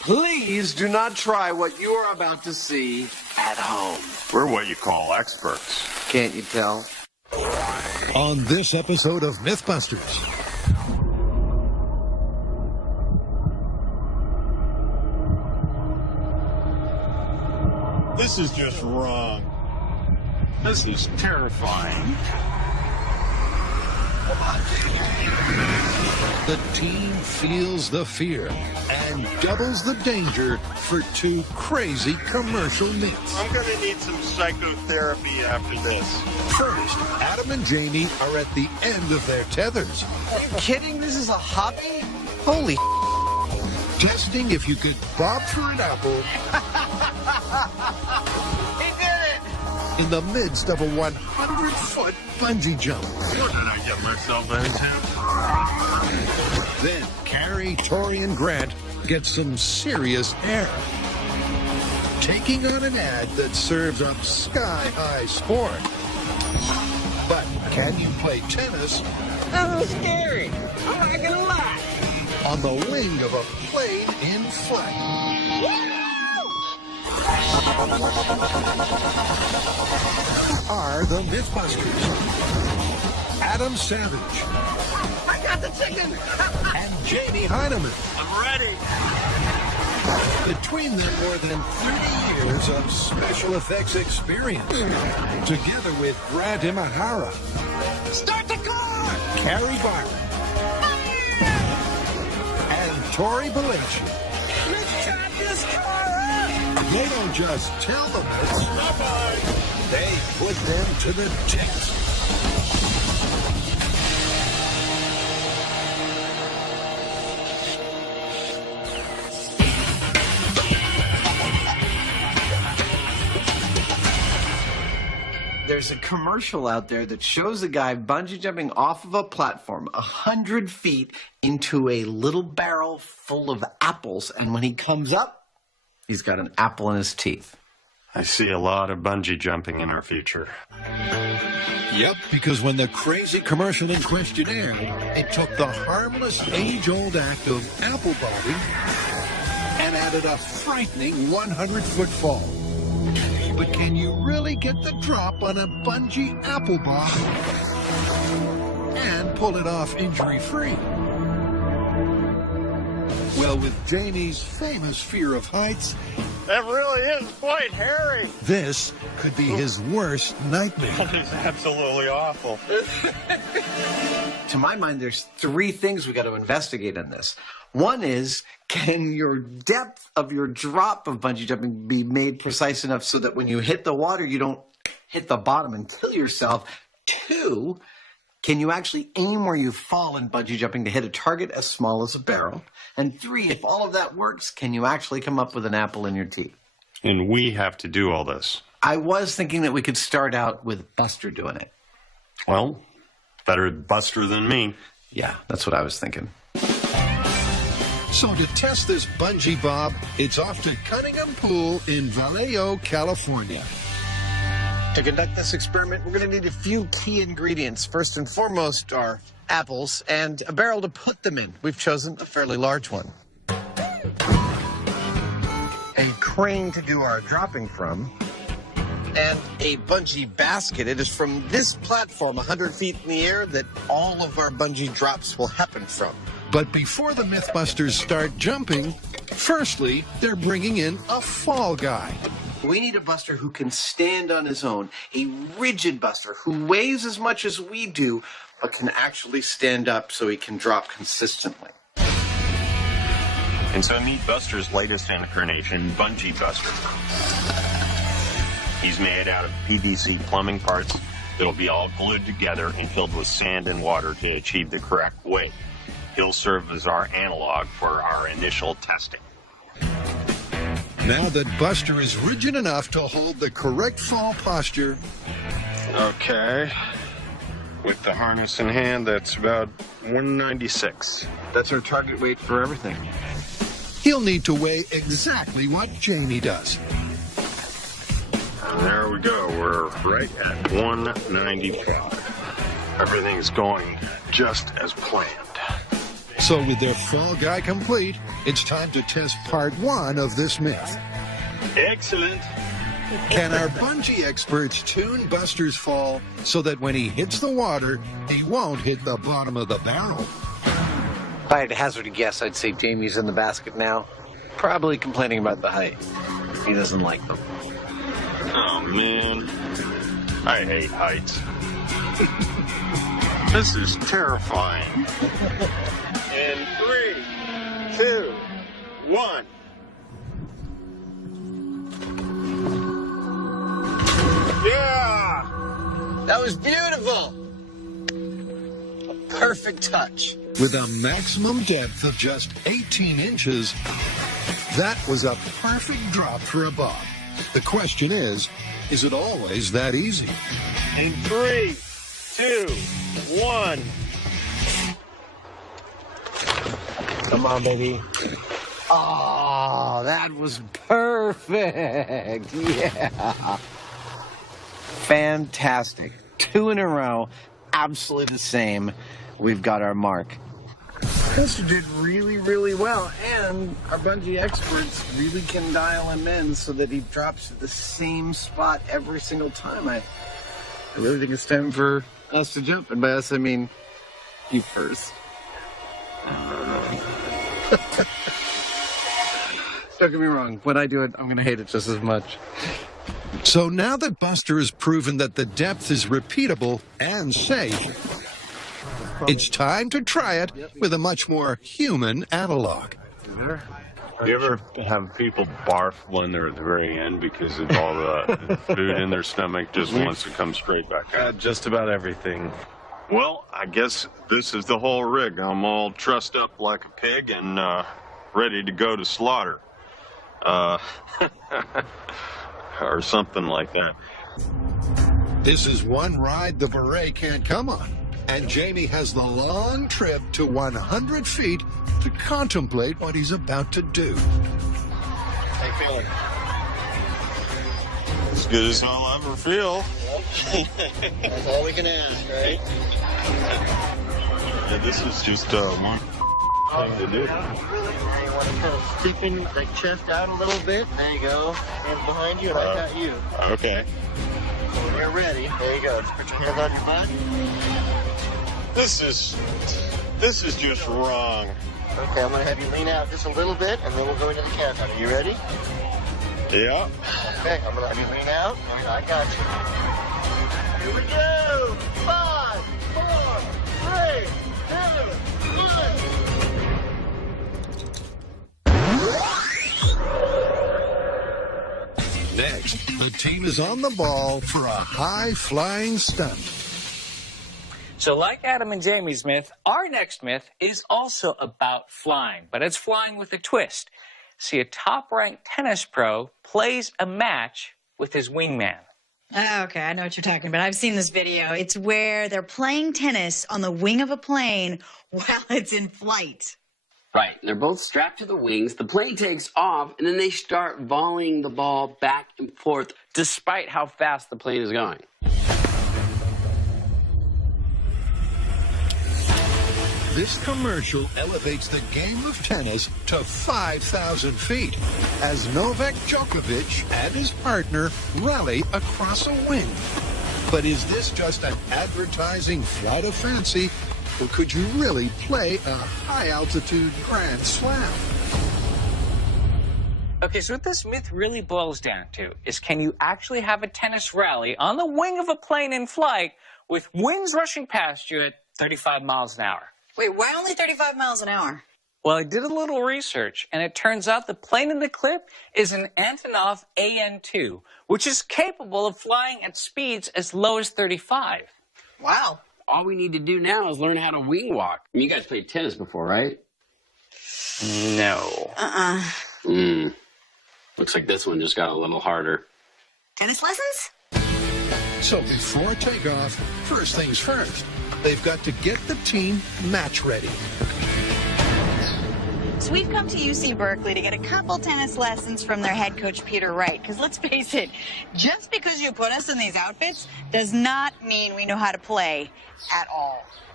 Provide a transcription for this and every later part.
Please do not try what you are about to see at home. We're what you call experts. Can't you tell? On this episode of Mythbusters. This is just wrong. This is terrifying. The team feels the fear and doubles the danger for two crazy commercial myths. I'm going to need some psychotherapy after this. First, Adam and Jamie are at the end of their tethers. Are you kidding? This is a hobby? Holy Testing if you could bob for an apple He did it! in the midst of a 100-foot bungee jump. What did I get myself into? Then Carrie, Tori, and Grant get some serious air. Taking on an ad that serves up sky-high sport. But can you play tennis That was scary. I'm not gonna lie. on the wing of a plane in flight? Who are the Mythbusters? Adam Savage I got the chicken. and Jamie Heineman. I'm ready. Between them, more than 30 years of special effects experience. Together with Brad Imahara, Start the car. Carrie Byron, and Tori Belleci. Let's drive this car up. They don't just tell the myths, they put them to the test. There's a commercial out there that shows a guy bungee jumping off of a platform 100 feet into a little barrel full of apples, and when he comes up, he's got an apple in his teeth. I see a lot of bungee jumping in our future. Yep, because when the crazy commercial in question aired, it took the harmless age-old act of apple bobbing and added a frightening 100-foot fall. But can you really get the drop on a bungee apple bob and pull it off injury-free? Well, with Jamie's famous fear of heights, That really is quite hairy. this could be his worst nightmare. That is absolutely awful. To my mind, there's three things we got to investigate in this. One is, can your depth of your drop of bungee jumping be made precise enough so that when you hit the water, you don't hit the bottom and kill yourself? Two, can you actually aim where you fall in bungee jumping to hit a target as small as a barrel? And three, if all of that works, can you actually come up with an apple in your teeth? And we have to do all this. I was thinking that we could start out with Buster doing it. Well, better Buster than me. Yeah, that's what I was thinking. So to test this bungee bob, it's off to Cunningham Pool in Vallejo, California. To conduct this experiment, we're going to need a few key ingredients. First and foremost are apples and a barrel to put them in. We've chosen a fairly large one. A crane to do our dropping from. And a bungee basket. It is from this platform 100 feet in the air that all of our bungee drops will happen from. But before the Mythbusters start jumping, firstly, they're bringing in a fall guy. We need a Buster who can stand on his own, a rigid Buster who weighs as much as we do, but can actually stand up so he can drop consistently. And so meet Buster's latest incarnation, Bungee Buster. He's made out of PVC plumbing parts that'll be all glued together and filled with sand and water to achieve the correct weight. He'll serve as our analog for our initial testing. Now that Buster is rigid enough to hold the correct fall posture, Okay. With the harness in hand, that's about 196. That's our target weight for everything. he'll need to weigh exactly what Jamie does. There we go. We're right at 195. Everything's going just as planned. So with their fall guy complete, it's time to test part 1 of this myth. Excellent. Can our bungee experts tune Buster's fall so that when he hits the water, he won't hit the bottom of the barrel? If I had to hazard a guess, I'd say Jamie's in the basket now. Probably complaining about the height. He doesn't like them. Oh, man. I hate heights. This is terrifying. In 3, 2, 1. Yeah! That was beautiful! A perfect touch. With a maximum depth of just 18 inches, that was a perfect drop for a bob. The question is it always that easy? In 3, 2, 1. Come on, baby. Oh, that was perfect. Yeah. Fantastic. 2 in a row. Absolutely the same. We've got our mark. Buster did really, really well. And our bungee experts really can dial him in so that he drops at the same spot every single time. I really think it's time for us to jump. And by us, I mean you first. Don't get me wrong. When I do it, I'm going to hate it just as much. So now that Buster has proven that the depth is repeatable and safe, it's time to try it with a much more human analog. You ever have people barf when they're at the very end because of all the food in their stomach just wants to come straight back out? Just about everything. Well, I guess this is the whole rig. I'm all trussed up like a pig and ready to go to slaughter. Or something like that. This is one ride the beret can't come on. And Jamie has the long trip to 100 feet to contemplate what he's about to do. How you feeling? As good as I'll ever feel. That's all we can ask, right? Yeah, this is just one thing to do. Now you want to kind of stiffen the chest out a little bit. There you go. Hands behind you, and I got you. Okay. So when you're ready, there you go. Just put your hands on your butt. This is just wrong. Okay, I'm going to have you lean out just a little bit, and then we'll go into the countdown. Are you ready? Yeah. Okay, I'm going to have you lean out, and I got you. Here we go. 5, 4, 3, 2, 1. Next, the team is on the ball for a high-flying stunt. So like Adam and Jamie's myth, our next myth is also about flying, but it's flying with a twist. See, a top-ranked tennis pro plays a match with his wingman. Okay, I know what you're talking about. I've seen this video. It's where they're playing tennis on the wing of a plane while it's in flight. Right. They're both strapped to the wings. The plane takes off, and then they start volleying the ball back and forth, despite how fast the plane is going. This commercial elevates the game of tennis to 5,000 feet as Novak Djokovic and his partner rally across a wing. But is this just an advertising flight of fancy, or could you really play a high-altitude Grand Slam? Okay, so what this myth really boils down to is, can you actually have a tennis rally on the wing of a plane in flight with winds rushing past you at 35 miles an hour? Wait, why only 35 miles an hour? Well, I did a little research, and it turns out the plane in the clip is an Antonov AN-2, which is capable of flying at speeds as low as 35. Wow. All we need to do now is learn how to wing walk. I mean, you guys played tennis before, right? No. Looks like this one just got a little harder. Tennis lessons? So before takeoff, first things first, they've got to get the team match ready. So we've come to UC Berkeley to get a couple tennis lessons from their head coach, Peter Wright. Because let's face it, just because you put us in these outfits does not mean we know how to play at all.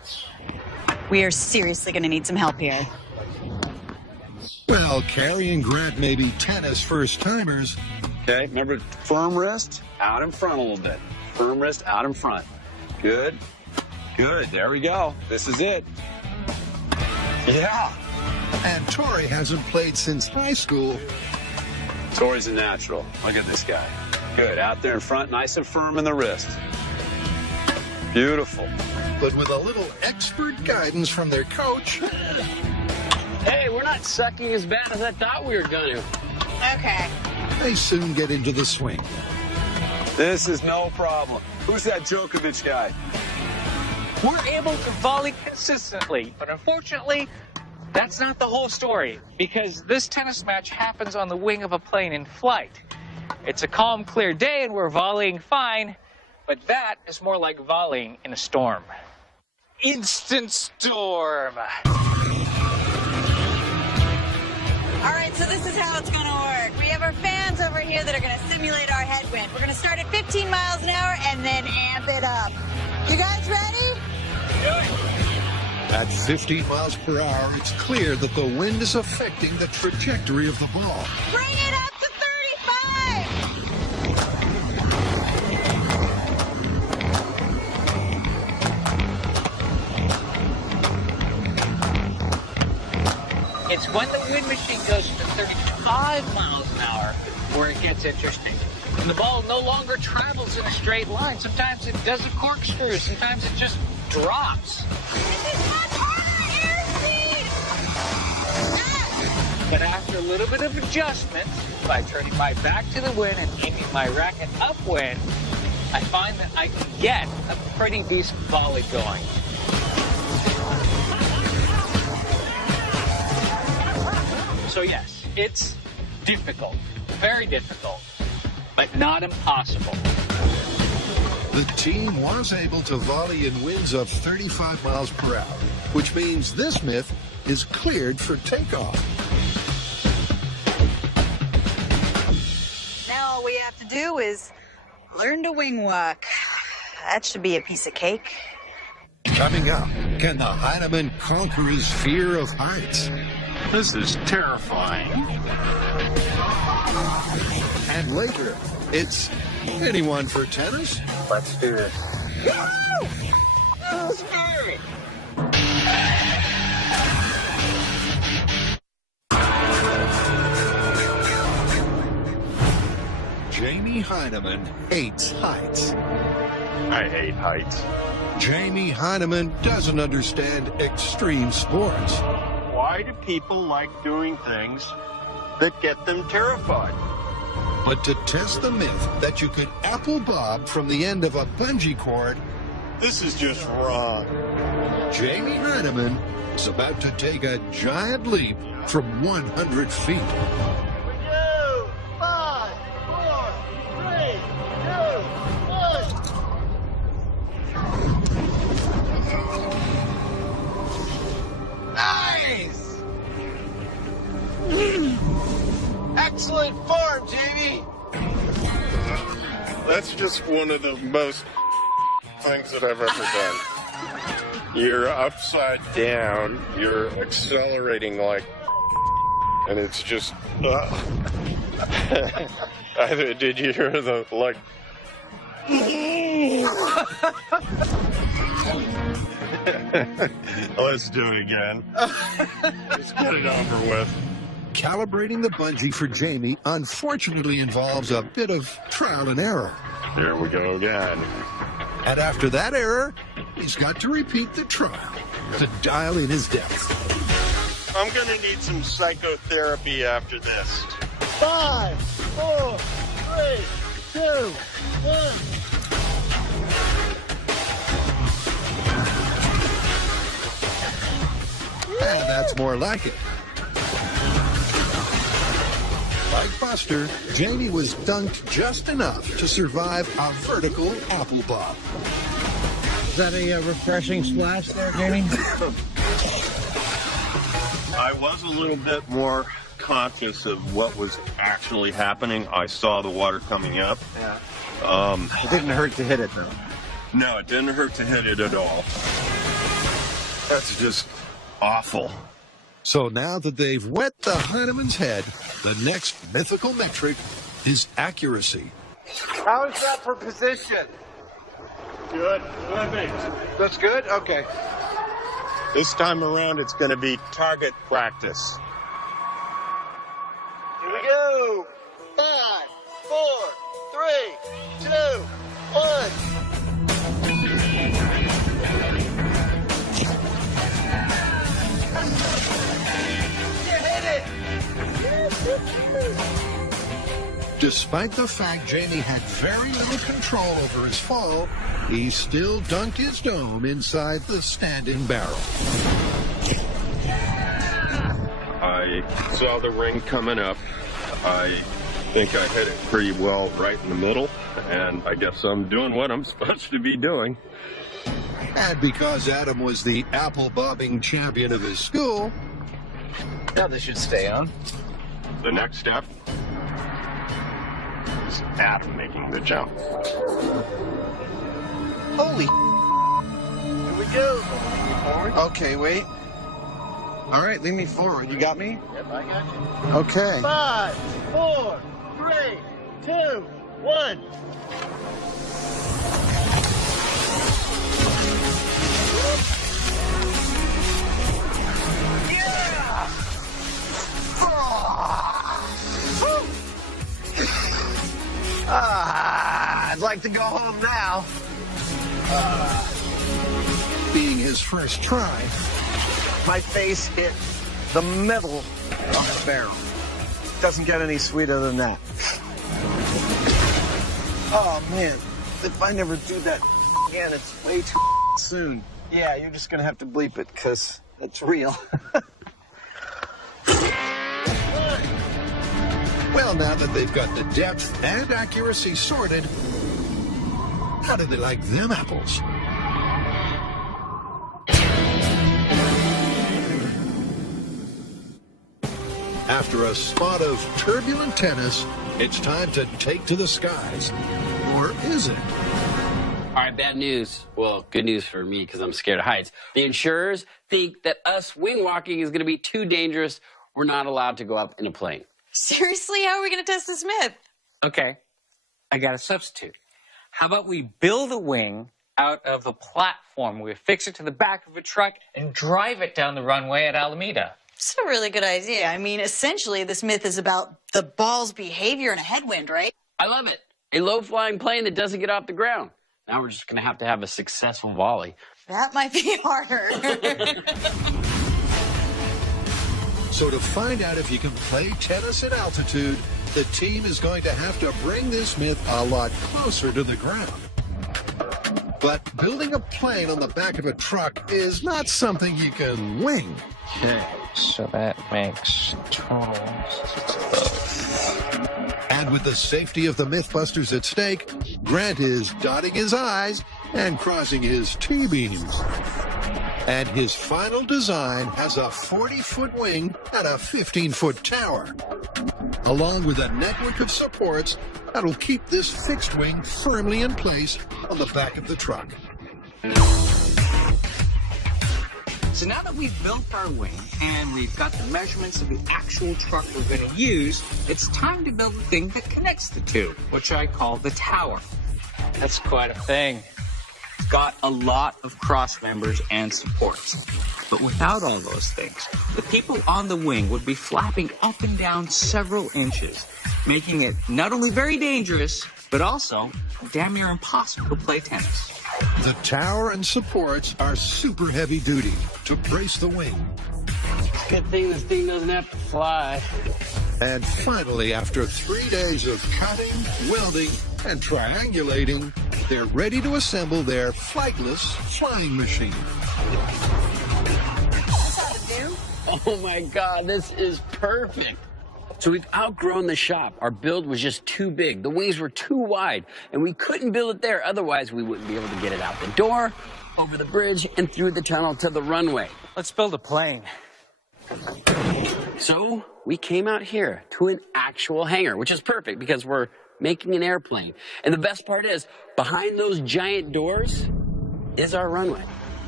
We are seriously going to need some help here. Well, Carrie and Grant may be tennis first-timers. Okay, remember, firm wrist, out in front a little bit. Firm wrist, out in front. Good. Good, there we go. This is it. Yeah. And Tori hasn't played since high school. Tori's a natural. Look at this guy. Good, out there in front, nice and firm in the wrist. Beautiful. But with a little expert guidance from their coach, Hey, we're not sucking as bad as I thought we were going to. Okay. they soon get into the swing. This is no problem. Who's that Djokovic guy? We're able to volley consistently, but unfortunately, that's not the whole story, because this tennis match happens on the wing of a plane in flight. It's a calm, clear day, and we're volleying fine, but that is more like volleying in a storm. Instant storm. All right, so this is how it's going to work. We have our fans over here that are going to simulate our headwind. We're going to start at 15 miles an hour and then amp it up. You guys ready? At 15 miles per hour, it's clear that the wind is affecting the trajectory of the ball. Bring it up to 35! It's when the wind machine goes to 35 miles an hour where it gets interesting. And the ball no longer travels in a straight line. Sometimes it does a corkscrew. Sometimes it just drops. But after a little bit of adjustment, by turning my back to the wind and aiming my racket upwind, I find that I can get a pretty decent volley going. So yes, it's difficult, very difficult, but not impossible. The team was able to volley in winds of 35 miles per hour, which means this myth is cleared for takeoff. Now all we have to do is learn to wing walk. That should be a piece of cake. Coming up, can the Heineman conquer his fear of heights? This is terrifying. And later, it's anyone for tennis? Let's do this. Jamie Heineman hates heights. I hate heights. Jamie Heineman doesn't understand extreme sports. Why do people like doing things that get them terrified? But to test the myth that you could apple bob from the end of a bungee cord, This is just wrong. Jamie Heineman is about to take a giant leap from 100 feet. 5, 4, 3, 2, 1. Nice! Excellent form, Jamie! That's just one of the most things that I've ever done. You're upside down, you're accelerating like, and it's just, did you hear the, like, let's do it again. Let's get it over with. Calibrating the bungee for Jamie unfortunately involves a bit of trial and error. Here we go again. And after that error, he's got to repeat the trial to dial in his depth. I'm gonna need some psychotherapy after this. 5, 4, 3, 2, 1. And that's more like it. Like Buster, Jamie was dunked just enough to survive a vertical apple bob. Is that a refreshing splash there, Jamie? I was a little bit more conscious of what was actually happening. I saw the water coming up. Yeah. It didn't hurt to hit it, though. No, it didn't hurt to hit it at all. That's just awful. So now that they've wet the Heineman's head, the next mythical metric is accuracy. How is that for position? Good. That's good? Okay. This time around, it's going to be target practice. Here we go. 5, 4, 3, 2, 1. Despite the fact Jamie had very little control over his fall, he still dunked his dome inside the stand-in barrel. I saw the ring coming up. I think I hit it pretty well right in the middle, and I guess I'm doing what I'm supposed to be doing. And because Adam was the apple bobbing champion of his school, Now this should stay on. The next step is Adam making the jump. Holy. Here we go. Forward. Okay, wait. All right, lean me forward. You got me? Yep, I got you. Okay. 5, 4, 3, 2, 1. I'd like to go home now. being his first try, My face hit the middle of the barrel. Doesn't get any sweeter than that. Oh, man. If I never do that again, it's way too soon. Yeah, you're just going to have to bleep it because it's real. well, now that they've got the depth and accuracy sorted, how do they like them apples? After a spot of turbulent tennis, it's time to take to the skies. Or is it? All right, bad news. Well, good news for me because I'm scared of heights. The insurers think that us wing walking is going to be too dangerous. We're not allowed to go up in a plane. Seriously, how are we going to test this myth? Okay, I got a substitute. How about we build a wing out of a platform? We fix it to the back of a truck and drive it down the runway at Alameda. It's a really good idea. I mean, essentially, this myth is about the ball's behavior in a headwind, right? I love it. A low-flying plane that doesn't get off the ground. Now we're just going to have a successful volley. That might be harder. So to find out if you can play tennis at altitude, the team is going to have to bring this myth a lot closer to the ground. But building a plane on the back of a truck is not something you can wing. Okay, so that makes total. And with the safety of the Mythbusters at stake, Grant is dotting his I's and crossing his T-beams. And his final design has a 40-foot wing and a 15-foot tower, along with a network of supports that'll keep this fixed wing firmly in place on the back of the truck. So now that we've built our wing and we've got the measurements of the actual truck we're going to use, it's time to build the thing that connects the two, which I call the tower. That's quite a thing. It's got a lot of cross members and supports. But without all those things, the people on the wing would be flapping up and down several inches, making it not only very dangerous, but also damn near impossible to play tennis. The tower and supports are super heavy duty to brace the wing. Good thing this thing doesn't have to fly. And finally, after 3 days of cutting, welding, and triangulating, they're ready to assemble their flightless flying machine. Oh my God, this is perfect. So we've outgrown the shop. Our build was just too big. The wings were too wide, and we couldn't build it there. Otherwise, we wouldn't be able to get it out the door, over the bridge, and through the tunnel to the runway. Let's build a plane. So we came out here to an actual hangar, which is perfect because we're making an airplane. And the best part is, behind those giant doors is our runway.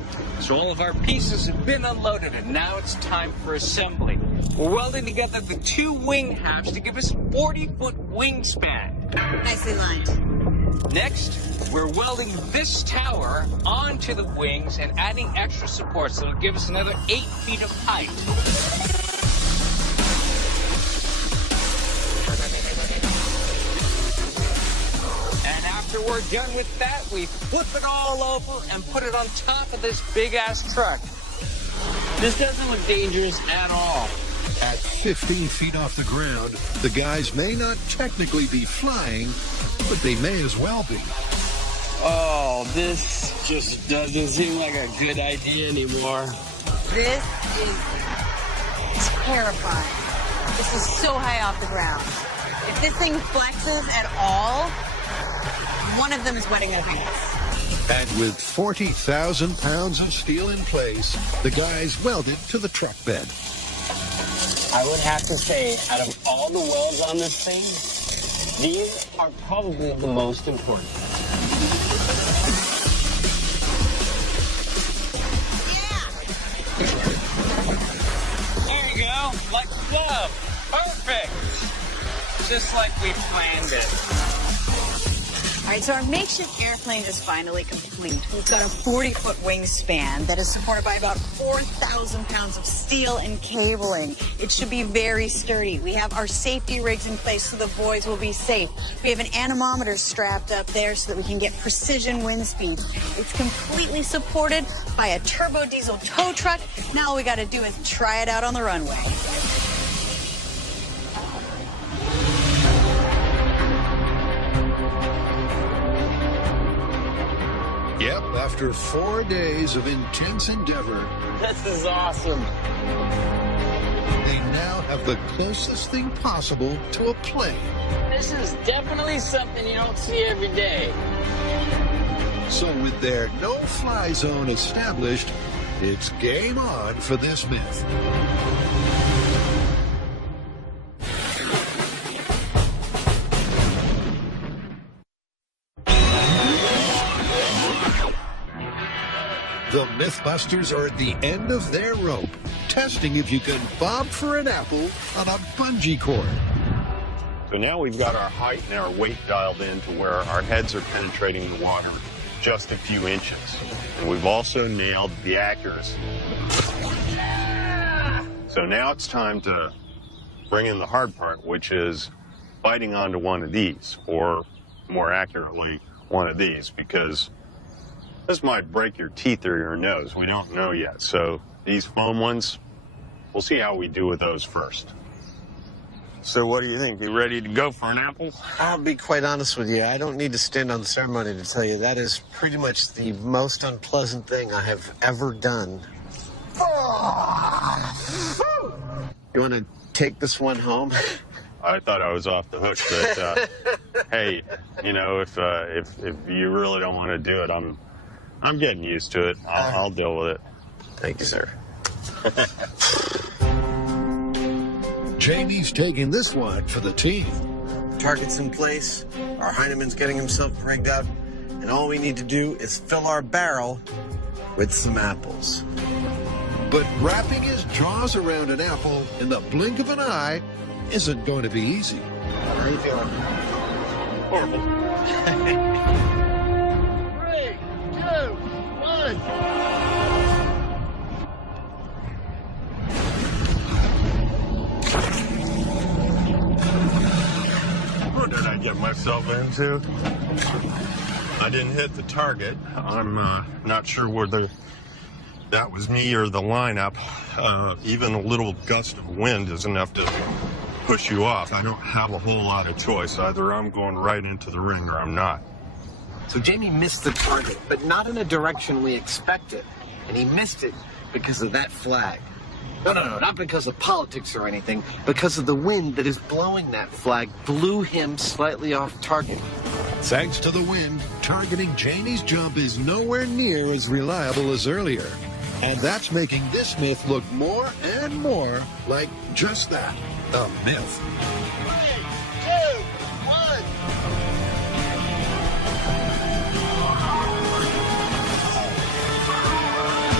So all of our pieces have been unloaded, and now it's time for assembly. We're welding together the two wing halves to give us a 40-foot wingspan. Nicely lined. Next, we're welding this tower onto the wings and adding extra supports that'll give us another 8 feet of height. And after we're done with that, we flip it all over and put it on top of this big-ass truck. This doesn't look dangerous at all. At 15 feet off the ground, the guys may not technically be flying, but they may as well be. Oh, this just doesn't seem like a good idea anymore. This is terrifying. This is so high off the ground. If this thing flexes at all, one of them is wetting their pants. And with 40,000 pounds of steel in place, the guys welded to the truck bed. I would have to say, out of all the welds on this thing, these are probably the most important. There you go, like a glove. Perfect. Just like we planned it. All right, so our makeshift airplane is finally complete. We've got a 40-foot wingspan that is supported by about 4,000 pounds of steel and cabling. It should be very sturdy. We have our safety rigs in place so the boys will be safe. We have an anemometer strapped up there so that we can get precision wind speed. It's completely supported by a turbo diesel tow truck. Now all we got to do is try it out on the runway. Yep, after 4 days of intense endeavor, This is awesome. they now have the closest thing possible to a plane. This is definitely something you don't see every day. So with their no-fly zone established, it's game on for this myth. The Mythbusters are at the end of their rope, testing if you can bob for an apple on a bungee cord. So now we've got our height and our weight dialed in to where our heads are penetrating the water just a few inches. And we've also nailed the accuracy. So now it's time to bring in the hard part, which is biting onto one of these, or more accurately, one of these, because this might break your teeth or your nose. We don't know yet. So these foam ones, we'll see how we do with those first. So what do you think? You ready to go for an apple? I'll be quite honest with you. I don't need to stand on the ceremony to tell you that is pretty much the most unpleasant thing I have ever done. You want to take this one home? I thought I was off the hook, but hey, you know, if you really don't want to do it, I'm getting used to it. I'll deal with it. Thank you, sir. Jamie's taking this one for the team. Target's in place. Our Heineman's getting himself rigged up. And all we need to do is fill our barrel with some apples. But wrapping his jaws around an apple in the blink of an eye isn't going to be easy. How are you feeling? Horrible. 3, 2, 1. What did I get myself into? I didn't hit the target. I'm not sure whether that was me or the lineup. Even a little gust of wind is enough to push you off. I don't have a whole lot of choice. Either I'm going right into the ring or I'm not. So Jamie missed the target, but not in a direction we expected. And he missed it because of that flag. No, not because of politics or anything. Because of the wind that is blowing that flag blew him slightly off target. Thanks to the wind, targeting Jamie's jump is nowhere near as reliable as earlier. And that's making this myth look more and more like just that, a myth. 3, 2, 1.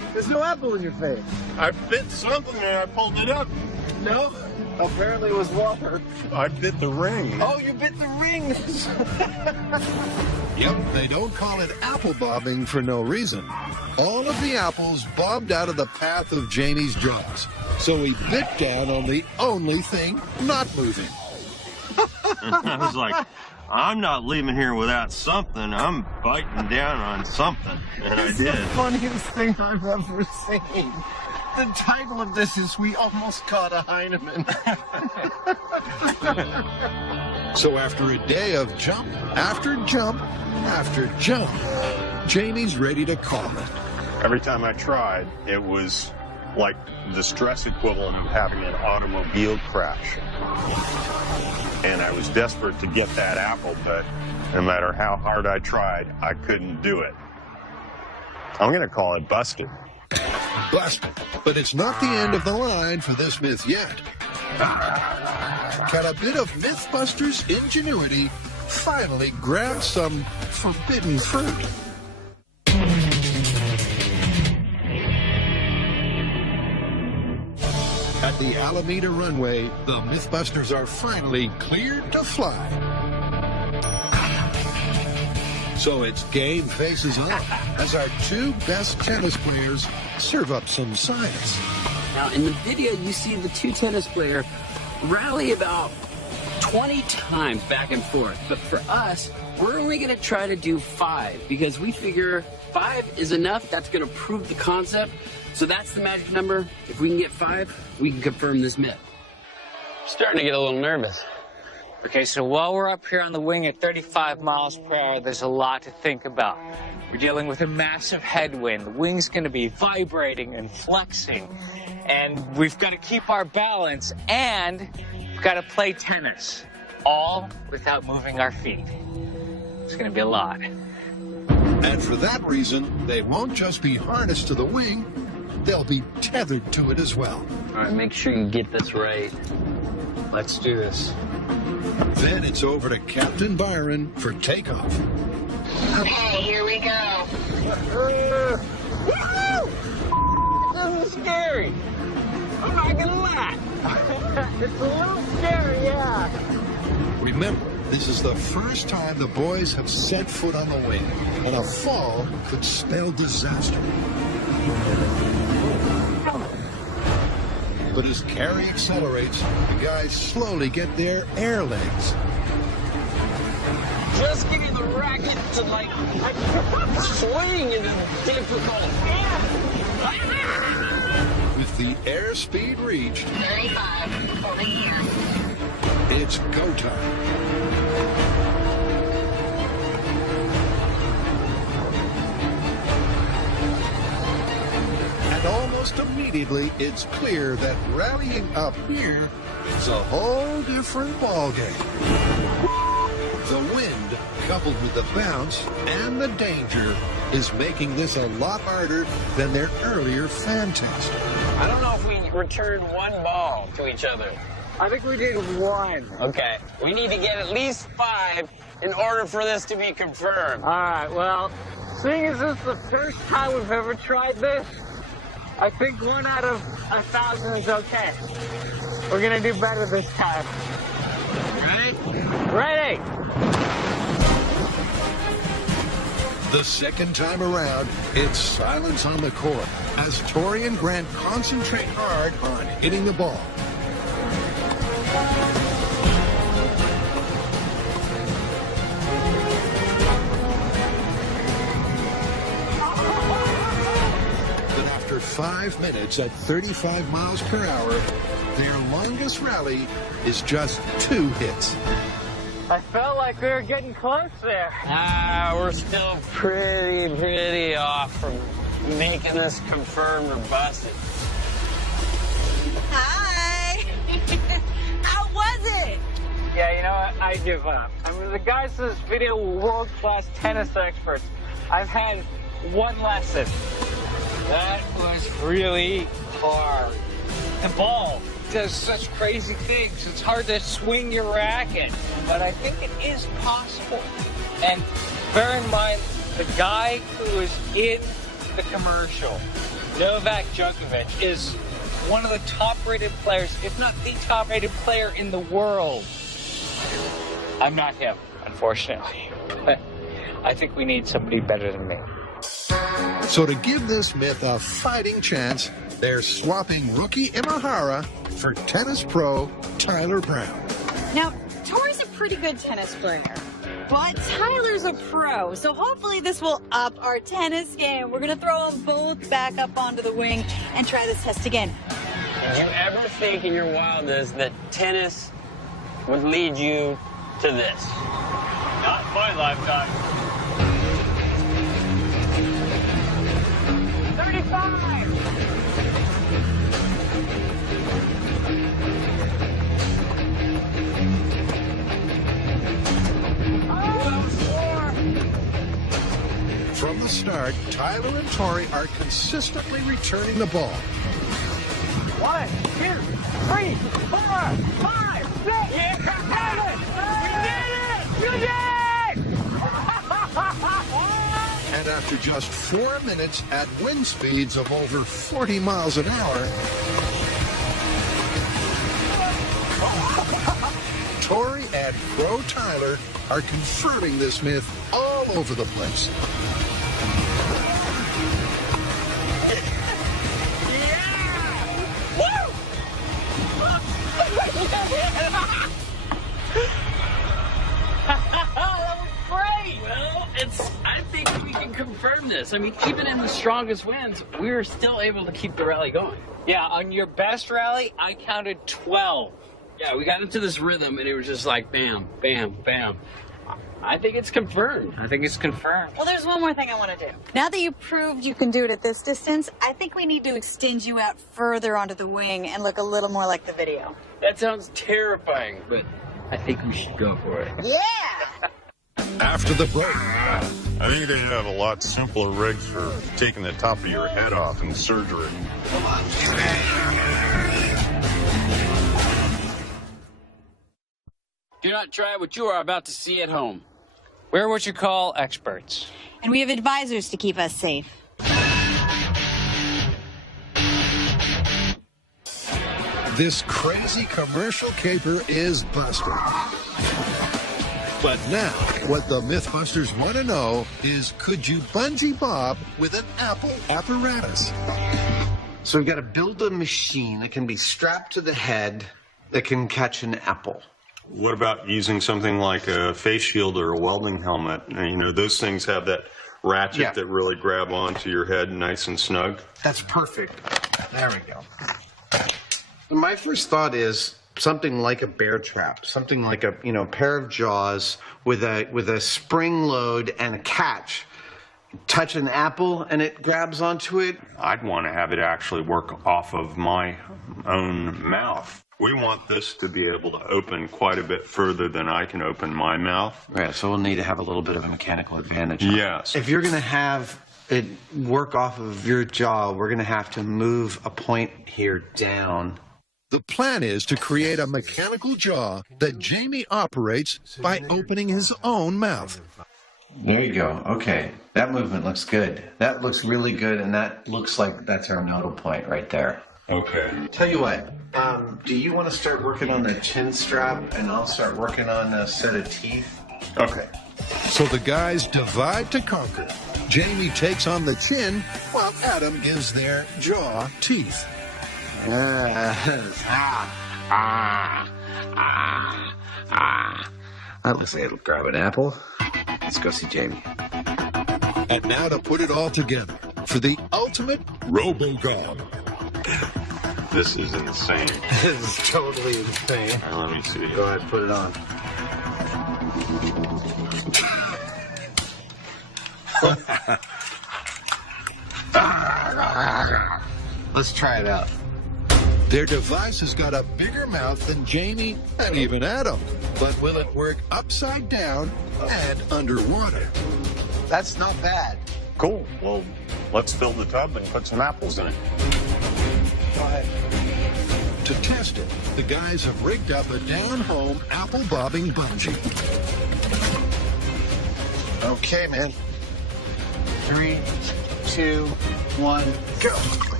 no apple in your face. I bit something and I pulled it up. No? Apparently it was water. I bit the ring. Oh, you bit the ring! Yep, they don't call it apple bobbing for no reason. All of the apples bobbed out of the path of Jamie's jaws, so he bit down on the only thing not moving. I was like, I'm not leaving here without something. I'm biting down on something. And I It's did. the funniest thing I've ever seen. The title of this is We Almost Caught a Heineman. So after a day of jump after jump after jump, Jamie's ready to call it. Every time I tried, it was like the stress equivalent of having an automobile crash. And I was desperate to get that apple, but no matter how hard I tried, I couldn't do it. I'm going to call it busted. Busted. But it's not the end of the line for this myth yet. Can a bit of Mythbusters ingenuity finally grab some forbidden fruit? At the Alameda runway, the Mythbusters are finally cleared to fly. So it's game faces up as our two best tennis players serve up some science. Now, in the video, you see the two tennis players rally about 20 times back and forth. But for us, we're only going to try to do 5 because we figure 5 is enough. That's going to prove the concept. So that's the magic number. If we can get 5, we can confirm this myth. Starting to get a little nervous. Okay, so while we're up here on the wing at 35 miles per hour, there's a lot to think about. We're dealing with a massive headwind. The wing's going to be vibrating and flexing. And we've got to keep our balance, and we've got to play tennis, all without moving our feet. It's going to be a lot. And for that reason, they won't just be harnessed to the wing, they'll be tethered to it as well. All right, make sure you get this right. Let's do this. Then it's over to Captain Byron for takeoff. Okay, here we go. This is scary. I'm not gonna lie. It's a little scary, yeah. Remember, this is the first time the boys have set foot on the wing, and a fall could spell disaster. But as Carrie accelerates, the guys slowly get their air legs. Just getting the racket to, like, swing is difficult. With the airspeed reached, 35, over here. it's go time. And almost immediately, it's clear that rallying up here is a whole different ballgame. The wind, coupled with the bounce and the danger, is making this a lot harder than their earlier fan test. I don't know if we returned one ball to each other. I think we did 1. Okay, we need to get at least 5 in order for this to be confirmed. All right, well, seeing as this is the first time we've ever tried this, I think 1 out of 1,000 is okay. We're gonna do better this time. Ready? Ready! The second time around, it's silence on the court as Tori and Grant concentrate hard on hitting the ball. But after 5 minutes at 35 miles per hour, their longest rally is just 2 hits. I felt like we were getting close there. We're still pretty off from making this confirmed or busted. Hi. How was it? Yeah, you know what? I give up. I mean, the guys in this video were world-class tennis experts. I've had 1 lesson. That was really hard. The ball does such crazy things. It's hard to swing your racket, but I think it is possible. And bear in mind, the guy who was in the commercial Novak Djokovic is one of the top-rated players, if not the top-rated player in the world. I'm not him, unfortunately, but I think we need somebody better than me. So to give this myth a fighting chance, they're swapping rookie Imahara for tennis pro Tyler Brown. Now, Tori's a pretty good tennis player, but Tyler's a pro, so hopefully this will up our tennis game. We're going to throw them both back up onto the wing and try this test again. Did you ever think in your wildness that tennis would lead you to this? Not in my lifetime. 35! From the start, Tyler and Tori are consistently returning the ball. 1, 2, 3, 4, 5, 6, 7! We did it! You did it! And after just 4 minutes at wind speeds of over 40 miles an hour, Tori and pro Tyler are confirming this myth all over the place. I think we can confirm this. I mean, even in the strongest winds, we were still able to keep the rally going. Yeah, on your best rally, I counted 12. Yeah, we got into this rhythm, and it was just like bam, bam, bam. I think it's confirmed. I think it's confirmed. Well, there's one more thing I want to do. Now that you proved you can do it at this distance, I think we need to extend you out further onto the wing and look a little more like the video. That sounds terrifying, but I think we should go for it. Yeah! After the break, I think they have a lot simpler rigs for taking the top of your head off in surgery. Do not try what you are about to see at home. We're what you call experts. And we have advisors to keep us safe. this crazy commercial caper is busted. But now, what the Mythbusters want to know is, could you bungee bob with an Apple apparatus? So we've got to build a machine that can be strapped to the head that can catch an apple. What about using something like a face shield or a welding helmet? You know, those things have that ratchet that really grab onto your head nice and snug. That's perfect. There we go. My first thought is something like a bear trap, something like a pair of jaws with a spring load and a catch. Touch an apple and it grabs onto it. I'd want to have it actually work off of my own mouth. We want this to be able to open quite a bit further than I can open my mouth. Right, so we'll need to have a little bit of a mechanical advantage. Yes. If you're going to have it work off of your jaw, we're going to have to move a point here down. The plan is to create a mechanical jaw that Jamie operates by opening his own mouth. There you go. Okay. That movement looks good. That looks really good, and that looks like that's our nodal point right there. Okay. Tell you what, do you want to start working on the chin strap, and I'll start working on a set of teeth? Okay. So the guys divide to conquer. Jamie takes on the chin, while Adam gives their jaw teeth. That looks like it'll grab an apple. Let's go see Jamie. And now to put it all together for the ultimate RoboGob. This is insane. This is totally insane. All right, let me see. Go ahead, put it on. Let's try it out. Their device has got a bigger mouth than Jamie and even Adam. But will it work upside down and underwater? That's not bad. Cool. Well, let's fill the tub and put some apples in it. Go ahead. To test it, the guys have rigged up a down-home apple bobbing bungee. Okay, man. 3, 2, 1, go.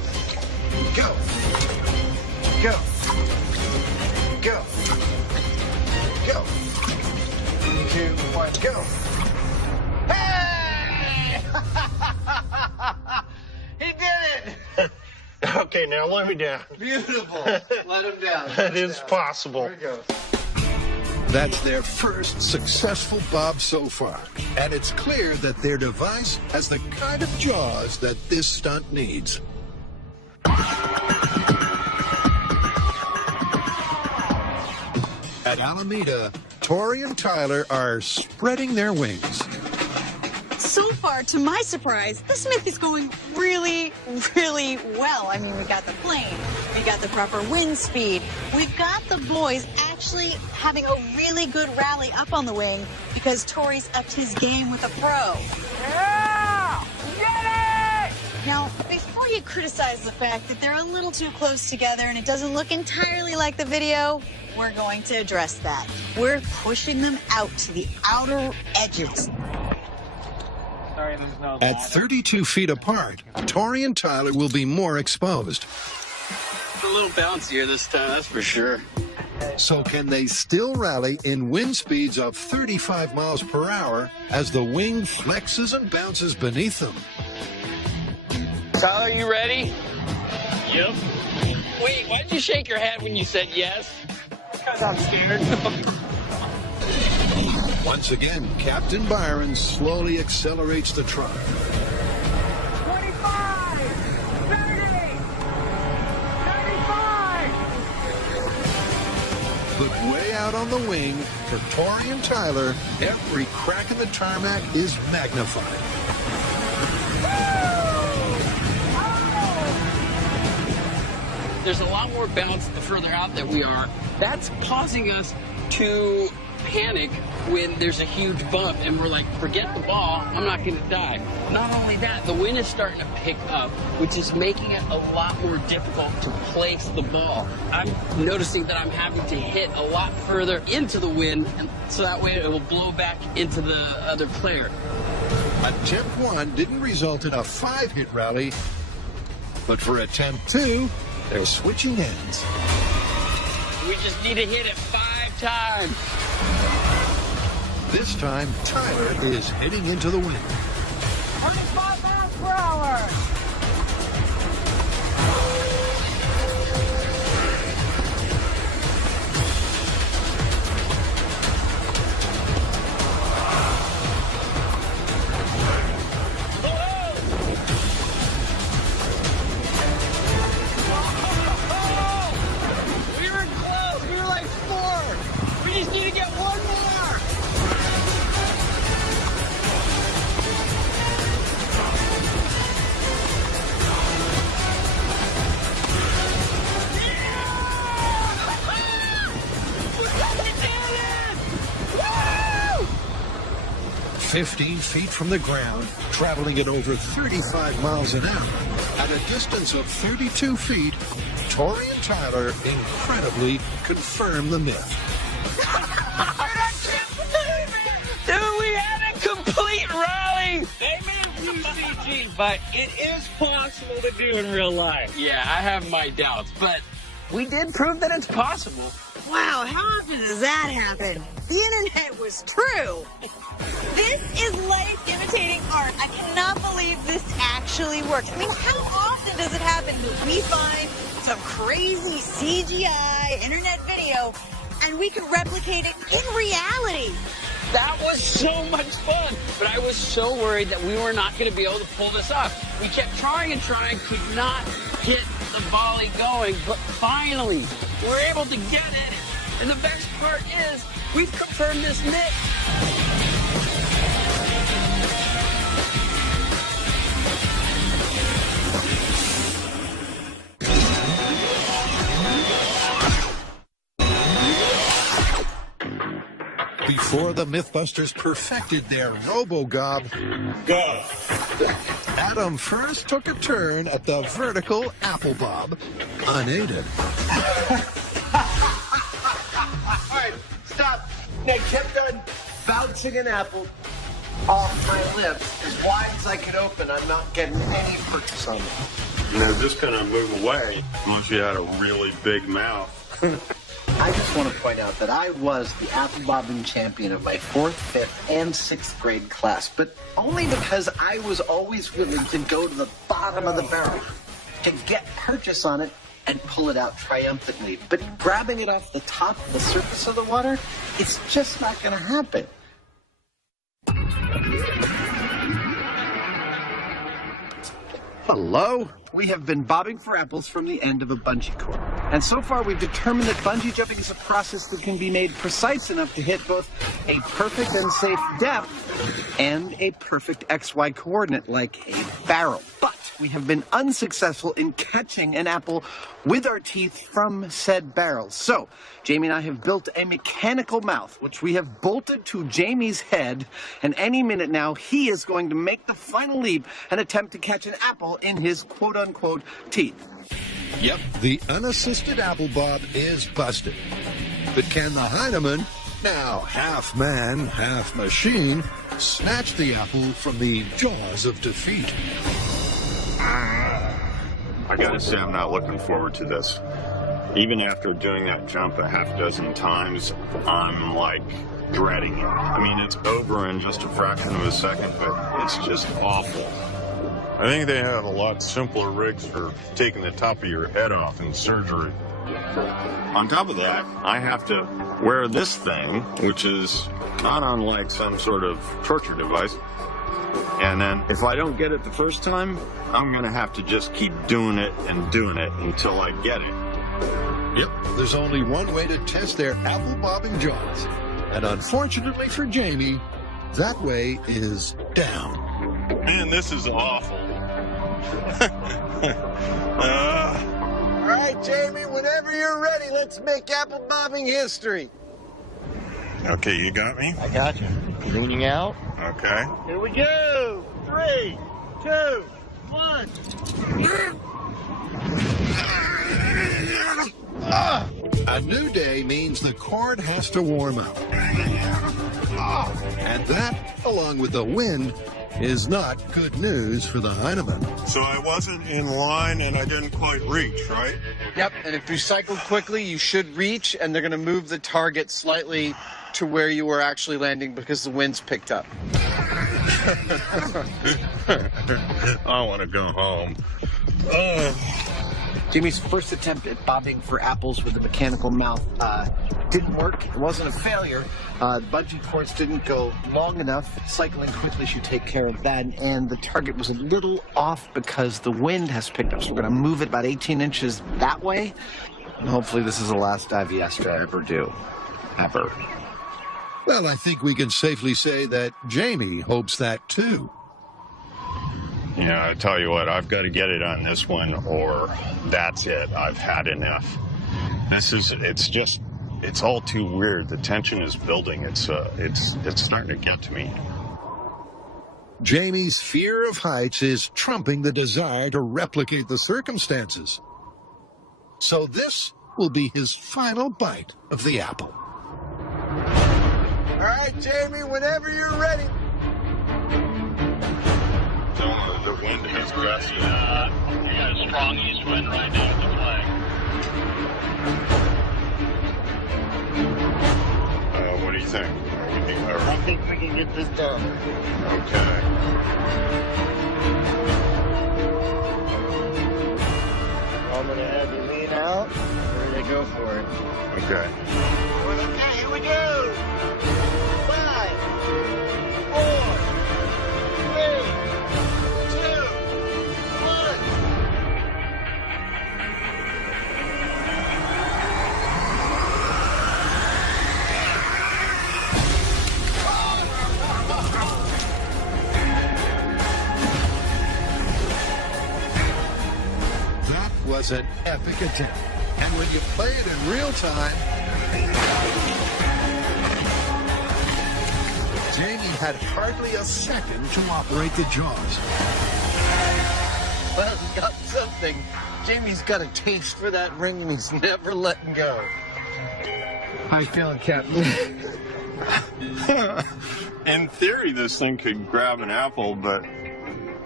Go. Go. Go. Go. 2, 1, go. Hey! He did it! Okay, now let me down. Beautiful. Let him down. That is possible. There he goes. That's their first successful bob so far. And it's clear that their device has the kind of jaws that this stunt needs. At Alameda, Tori and Tyler are spreading their wings. So far, to my surprise, the Smith is going really, really well. I mean, we got the plane, we got the proper wind speed, we've got the boys actually having a really good rally up on the wing because Tori's upped his game with a pro. Yeah! Get it! Now, before you criticize the fact that they're a little too close together and it doesn't look entirely like the video, we're going to address that. We're pushing them out to the outer edges. Sorry, there's no At 32 feet apart, Tori and Tyler will be more exposed. A little bouncier this time, that's for sure. So can they still rally in wind speeds of 35 miles per hour as the wing flexes and bounces beneath them? Tyler, you ready? Yep. Wait, why did you shake your head when you said yes? Because I'm scared. Once again, Captain Byron slowly accelerates the truck. 25! 30! 35! But way out on the wing, for Tori and Tyler, every crack in the tarmac is magnified. There's a lot more bounce the further out that we are. That's causing us to panic when there's a huge bump and we're like, forget the ball, I'm not going to die. Not only that, the wind is starting to pick up, which is making it a lot more difficult to place the ball. I'm noticing that I'm having to hit a lot further into the wind, and so that way it will blow back into the other player. Attempt 1 didn't result in a 5-hit rally, but for attempt 2, they're switching ends. We just need to hit it 5 times. This time, Tyler is heading into the wind. 25 miles per hour! We were close. We were like 4. We just need to get one more. Woo! 15 feet from the ground, traveling at over 35 miles an hour. At a distance of 32 feet, Tori and Tyler incredibly confirm the myth. Dude, we had a complete rally. Amen, PCG. But it is possible to do in real life. Yeah, I have my doubts, but we did prove that it's possible. Wow, how often does that happen? The internet was true. This is life imitating art. I cannot believe this actually works. I mean, how often does it happen that we find some crazy CGI internet video and we can replicate it in reality? That was so much fun, but I was so worried that we were not going to be able to pull this off. We kept trying and trying, could not get the volley going, but finally, we're able to get it. And the best part is, we've confirmed this myth. Before the Mythbusters perfected their robo-gob, Go. Adam first took a turn at the vertical apple bob, unaided. All right, stop. I kept on bouncing an apple off my lips as wide as I could open. I'm not getting any purchase on it. And they're just going to move away unless you had a really big mouth. I just want to point out that I was the apple bobbing champion of my 4th, 5th, and 6th grade class, but only because I was always willing to go to the bottom of the barrel to get purchase on it and pull it out triumphantly. But grabbing it off the top of the surface of the water, it's just not going to happen. Hello. We have been bobbing for apples from the end of a bungee cord. And so far we've determined that bungee jumping is a process that can be made precise enough to hit both a perfect and safe depth and a perfect XY coordinate like a barrel. But we have been unsuccessful in catching an apple with our teeth from said barrel. So Jamie and I have built a mechanical mouth, which we have bolted to Jamie's head, and any minute now he is going to make the final leap and attempt to catch an apple in his quote-unquote teeth. Yep, the unassisted apple bob is busted. But can the Heineman, now half man, half machine, snatch the apple from the jaws of defeat? I gotta say, I'm not looking forward to this. Even after doing that jump a half dozen times, I'm like dreading it. I mean, it's over in just a fraction of a second, but it's just awful. I think they have a lot simpler rigs for taking the top of your head off in surgery. On top of that, I have to wear this thing, which is not unlike some sort of torture device. And then if I don't get it the first time, I'm going to have to just keep doing it until I get it. Yep, there's only one way to test their apple bobbing jaws. And unfortunately for Jamie, that way is down. Man, this is awful. All right, Jamie, whenever you're ready, let's make apple bobbing history. Okay, you got me? I got you. Leaning out. Okay. Here we go. 3, 2, 1. A new day means the cord has to warm up. And that, along with the wind, is not good news for the Heineman. So I wasn't in line and I didn't quite reach, right? Yep, and if you cycle quickly, you should reach, and they're going to move the target slightly to where you were actually landing because the wind's picked up. I want to go home. Jamie's first attempt at bobbing for apples with a mechanical mouth didn't work. It wasn't a failure. Bungee cords didn't go long enough. Cycling quickly should take care of that. And the target was a little off because the wind has picked up. So we're going to move it about 18 inches that way. And hopefully this is the last dive Fiesta I ever do. Ever. Well, I think we can safely say that Jamie hopes that too. Yeah, I tell you what, I've got to get it on this one or that's it. I've had enough. It's all too weird. The tension is building. It's starting to get to me. Jamie's fear of heights is trumping the desire to replicate the circumstances. So this will be his final bite of the apple. All right, Jamie, whenever you're ready. The wind has gusted. You got a strong east wind right now at the flag. What do you think? I think we can get this done. Okay. I'm going to have you lean out. Ready to go for it. Okay. Okay, here we go. 5, 4, 3, 2, 1. That was an epic attempt. And when you play it in real time, Jamie had hardly a second to operate the jaws. Well, he got something. Jamie's got a taste for that ring, and he's never letting go. How you feeling, Captain? In theory, this thing could grab an apple, but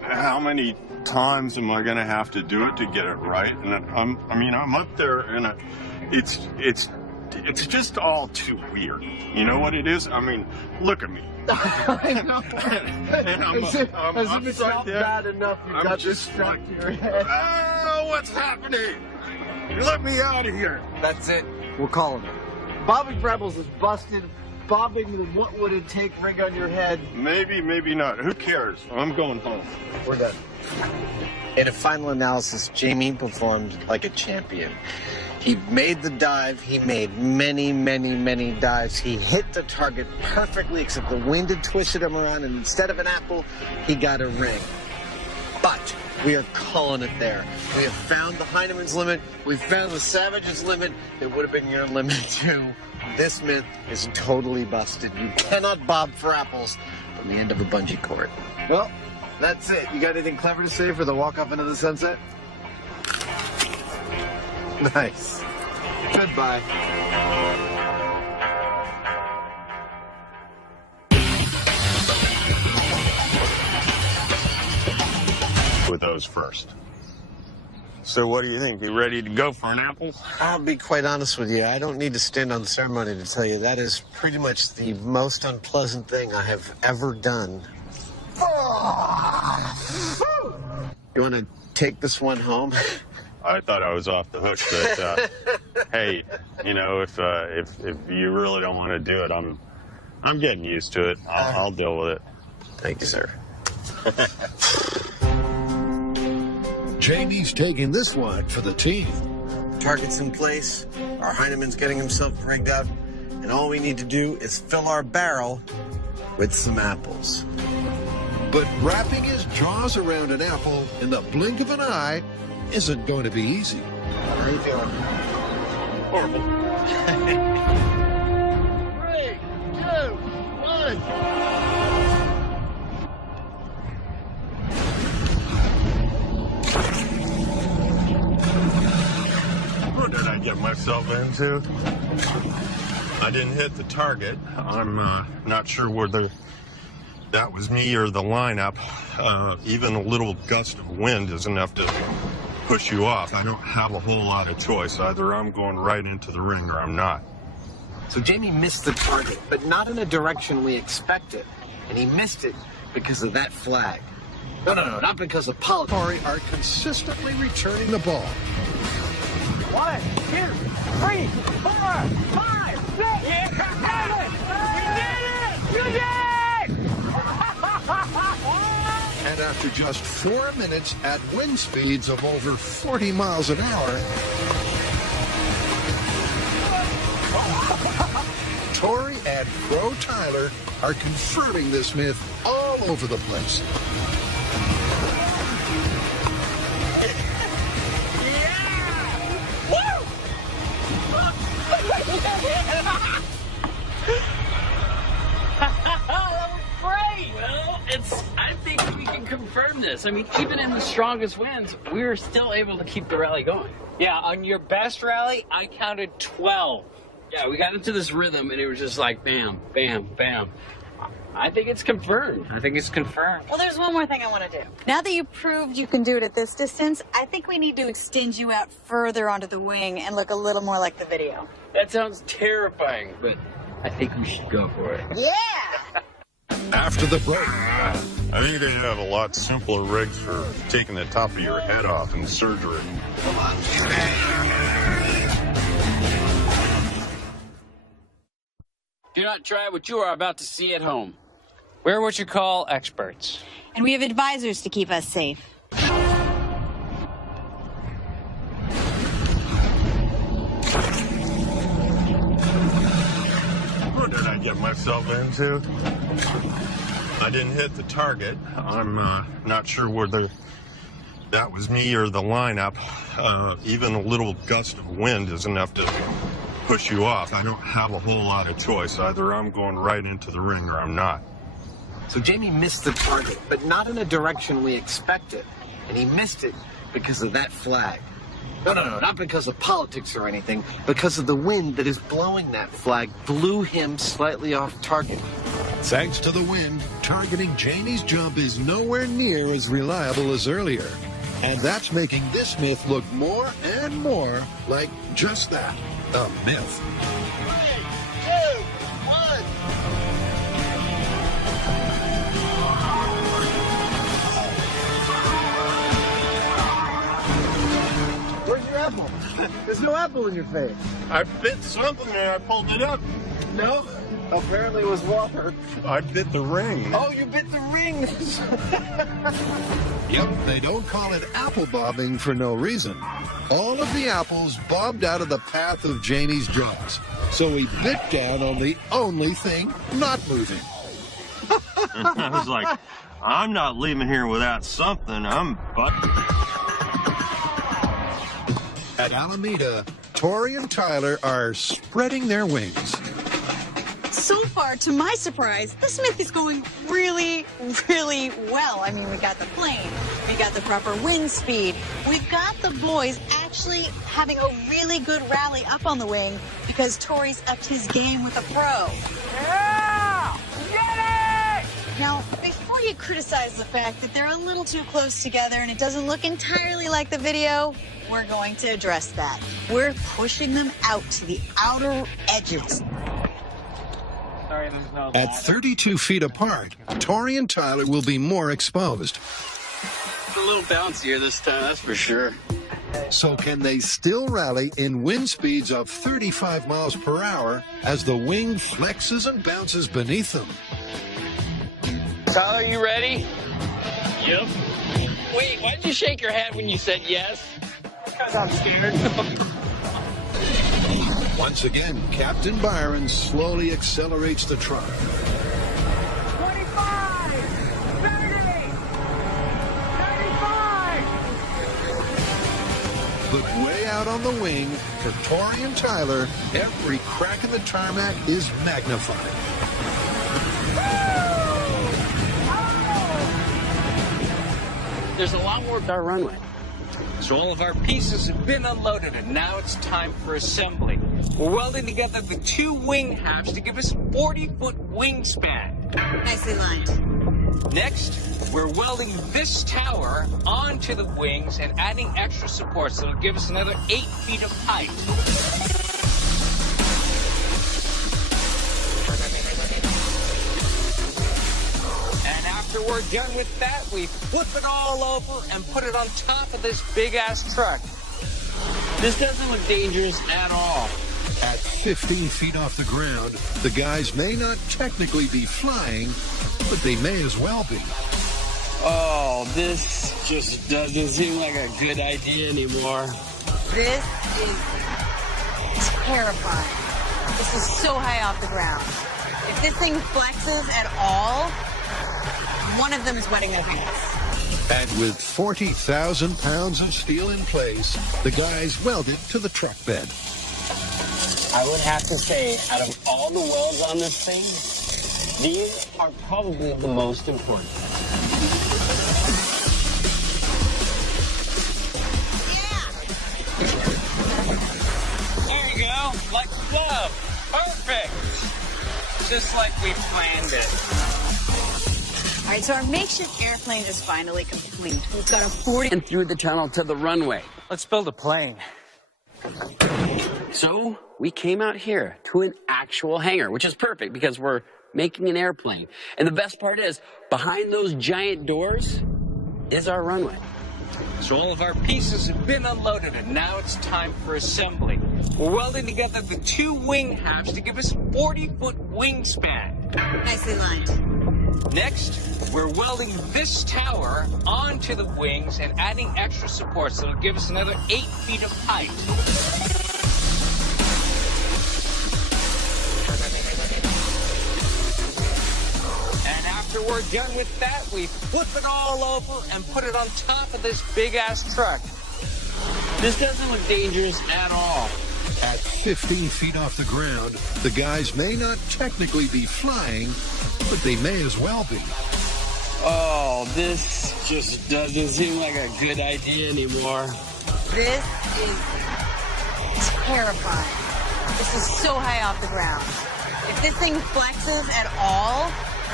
how many times am I going to have to do it to get it right? And I'm up there, and it's just all too weird. You know what it is? I mean, look at me. I know. And As if it's not bad enough, you've got this strapped to your head. Oh, what's happening? Let me out of here. That's it. We're calling it. Bobbing for Apples is busted. Bobbing the what would it take ring on your head. Maybe, maybe not. Who cares? I'm going home. We're done. In a final analysis, Jamie performed like a champion. He made the dive. He made many, many, many dives. He hit the target perfectly, except the wind had twisted him around, and instead of an apple, he got a ring. But we are calling it there. We have found the Heineman's limit. We've found the Savage's limit. It would have been your limit, too. This myth is totally busted. You cannot bob for apples from the end of a bungee cord. Well, that's it. You got anything clever to say for the walk off into the sunset? Nice. Goodbye. With those first. So what do you think? You ready to go for an apple? I'll be quite honest with you. I don't need to stand on ceremony to tell you that is pretty much the most unpleasant thing I have ever done. You want to take this one home? I thought I was off the hook, but hey, you know, if you really don't want to do it, I'm getting used to it. I'll deal with it. Thank you, sir. Jamie's taking this one for the team. Target's in place. Our Heineman's getting himself rigged up, and all we need to do is fill our barrel with some apples. But wrapping his jaws around an apple in the blink of an eye isn't going to be easy. How are you feeling? Horrible. 3, 2, 1. What did I get myself into? I didn't hit the target. I'm not sure whether that was me or the lineup. Even a little gust of wind is enough to push you off. I don't have a whole lot of choice. Either I'm going right into the ring or I'm not. So Jamie missed the target, but not in a direction we expected. And he missed it because of that flag. No, not because of politics. Corey are consistently returning the ball. 1, 2, 3, 4, 5, 6. Yeah! You did it! You did it! And after just 4 minutes at wind speeds of over 40 miles an hour, Tori and Crow Tyler are confirming this myth all over the place. Great! Well, I think we can confirm this. I mean, even in the strongest winds, we were still able to keep the rally going. Yeah, on your best rally, I counted 12. Yeah, we got into this rhythm, and it was just like bam, bam, bam. I think it's confirmed. I think it's confirmed. Well, there's one more thing I want to do. Now that you proved you can do it at this distance, I think we need to extend you out further onto the wing and look a little more like the video. That sounds terrifying, but I think we should go for it. Yeah! After the break, I think they have a lot simpler rigs for taking the top of your head off in surgery. Do not try what you are about to see at home. We're what you call experts. And we have advisors to keep us safe. What did I get myself into? I didn't hit the target. I'm not sure whether that was me or the lineup. Even a little gust of wind is enough to push you off. I don't have a whole lot of choice. Either I'm going right into the ring or I'm not. So Jamie missed the target, but not in a direction we expected. And he missed it because of that flag. No, not because of politics or anything. Because of the wind that is blowing that flag blew him slightly off target. Thanks to the wind, targeting Janie's jump is nowhere near as reliable as earlier. And that's making this myth look more and more like just that, a myth. 3, 2, 1. Where's your apple? There's no apple in your face. I bit something and I pulled it up. No? Apparently it was water. I bit the ring. Oh, you bit the ring. Yep, they don't call it apple bobbing for no reason. All of the apples bobbed out of the path of Janie's jaws, so he bit down on the only thing not moving. I was like, I'm not leaving here without something. At Alameda, Tori and Tyler are spreading their wings. So far, to my surprise, this myth is going really, really well. I mean, we got the plane, we got the proper wind speed, we've got the boys actually having a really good rally up on the wing because Tori's upped his game with a pro. Yeah! Get it! Now, before you criticize the fact that they're a little too close together and it doesn't look entirely like the video, we're going to address that. We're pushing them out to the outer edges. At 32 feet apart, Tori and Tyler will be more exposed. It's a little bouncier this time, that's for sure. So can they still rally in wind speeds of 35 miles per hour as the wing flexes and bounces beneath them? Tyler, you ready? Yep. Wait, why did you shake your head when you said yes? Because I'm scared. Once again, Captain Byron slowly accelerates the truck. 25! 30! 35! But way out on the wing, for Tori and Tyler, every crack in the tarmac is magnified. There's a lot more to our runway. So all of our pieces have been unloaded, and now it's time for assembly. We're welding together the two wing halves to give us a 40-foot wingspan. Nicely lined. Next, we're welding this tower onto the wings and adding extra supports that'll give us another 8 feet of height. And after we're done with that, we flip it all over and put it on top of this big-ass truck. This doesn't look dangerous at all. At 15 feet off the ground, the guys may not technically be flying, but they may as well be. Oh, this just doesn't seem like a good idea anymore. This is terrifying. This is so high off the ground. If this thing flexes at all, one of them is wetting their pants. And with 40,000 pounds of steel in place, the guys welded to the truck bed. I would have to say, out of all the welds on this thing, these are probably the most important. There you go, like a glove. Perfect. Just like we planned it. All right, so our makeshift airplane is finally complete. We've got a 40... And through the tunnel to the runway. Let's build a plane. So we came out here to an actual hangar, which is perfect because we're making an airplane. And the best part is, behind those giant doors is our runway. So all of our pieces have been unloaded, and now it's time for assembly. We're welding together the two wing halves to give us a 40-foot wingspan. Nicely lined. Next, we're welding this tower onto the wings and adding extra supports that'll give us another 8 feet of height. And after we're done with that, we flip it all over and put it on top of this big-ass truck. This doesn't look dangerous at all. At 15 feet off the ground, the guys may not technically be flying, but they may as well be. Oh, this just doesn't seem like a good idea anymore. This is terrifying. This is so high off the ground. If this thing flexes at all,